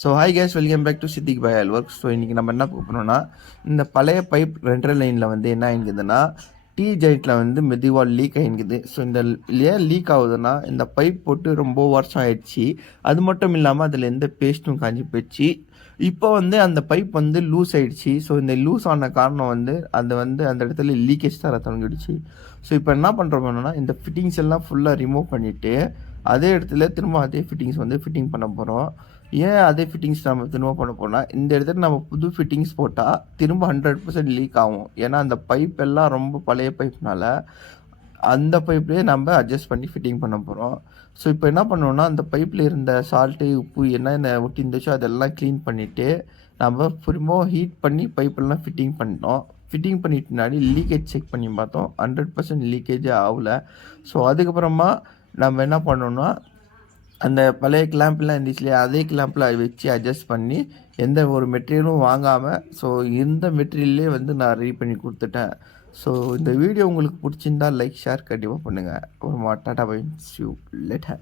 So hi guys, welcome back to Siddique by all work. So இன்றைக்கி நம்ம என்ன பார்க்கணும்னா, இந்த பழைய பைப் 2 லைனில் வந்து என்ன ஆகிக்குதுன்னா, டீ ஜாயிண்டில் வந்து மெதுவாக லீக் ஆகிக்குது. ஸோ இந்த ஏன் லீக் ஆகுதுன்னா, இந்த பைப் போட்டு ரொம்ப வருஷம் ஆயிடுச்சு. அது மட்டும் இல்லாமல் அதில் எந்த பேஸ்ட்டும் காஞ்சி போயிடுச்சு. இப்போ வந்து அந்த பைப் வந்து லூஸ் ஆகிடுச்சு. ஸோ இந்த லூஸ் ஆன காரணம் வந்து அந்த இடத்துல லீக்கேஜ் தர தொடங்கிடுச்சு. ஸோ இப்போ என்ன பண்ணுறோம்னா, இந்த ஃபிட்டிங்ஸ் எல்லாம் ஃபுல்லாக ரிமூவ் பண்ணிவிட்டு அதே இடத்துல திரும்ப அதே ஃபிட்டிங்ஸ் வந்து ஃபிட்டிங் பண்ண போகிறோம். ஏன் அதே ஃபிட்டிங்ஸ் நம்ம திரும்ப பண்ண போனால், இந்த இடத்துல நம்ம புது ஃபிட்டிங்ஸ் போட்டால் திரும்ப 100% லீக் ஆகும். ஏன்னா அந்த பைப் எல்லாம் ரொம்ப பழைய பைப்னால அந்த பைப்லேயே நம்ம அட்ஜஸ்ட் பண்ணி ஃபிட்டிங் பண்ண போகிறோம். ஸோ இப்போ என்ன பண்ணுவோம்னா, அந்த பைப்பில் இருந்த சால்ட்டு, உப்பு என்னென்ன ஒட்டி இருந்துச்சோ அதெல்லாம் க்ளீன் பண்ணிவிட்டு நம்ம திரும்பவும் ஹீட் பண்ணி பைப்பெல்லாம் ஃபிட்டிங் பண்ணிட்டோம். ஃபிட்டிங் பண்ணிட்டு பின்னாடி லீக்கேஜ் செக் பண்ணி பார்த்தோம். 100% லீக்கேஜே ஆகல. ஸோ அதுக்கப்புறமா நம்ம என்ன பண்ணோம்னா, அந்த பழைய கிளாம்ப்லாம் இருந்துச்சு இல்லையா, அதே கிளாம்பில் வச்சு அட்ஜஸ்ட் பண்ணி எந்த ஒரு மெட்டீரியலும் வாங்காமல், ஸோ இந்த மெட்டீரியல்லே வந்து நான் ரெடி பண்ணி கொடுத்துட்டேன். ஸோ இந்த வீடியோ உங்களுக்கு பிடிச்சிருந்தா லைக், ஷேர் கண்டிப்பாக பண்ணுங்கள். அப்புறமா tata bye, see you later.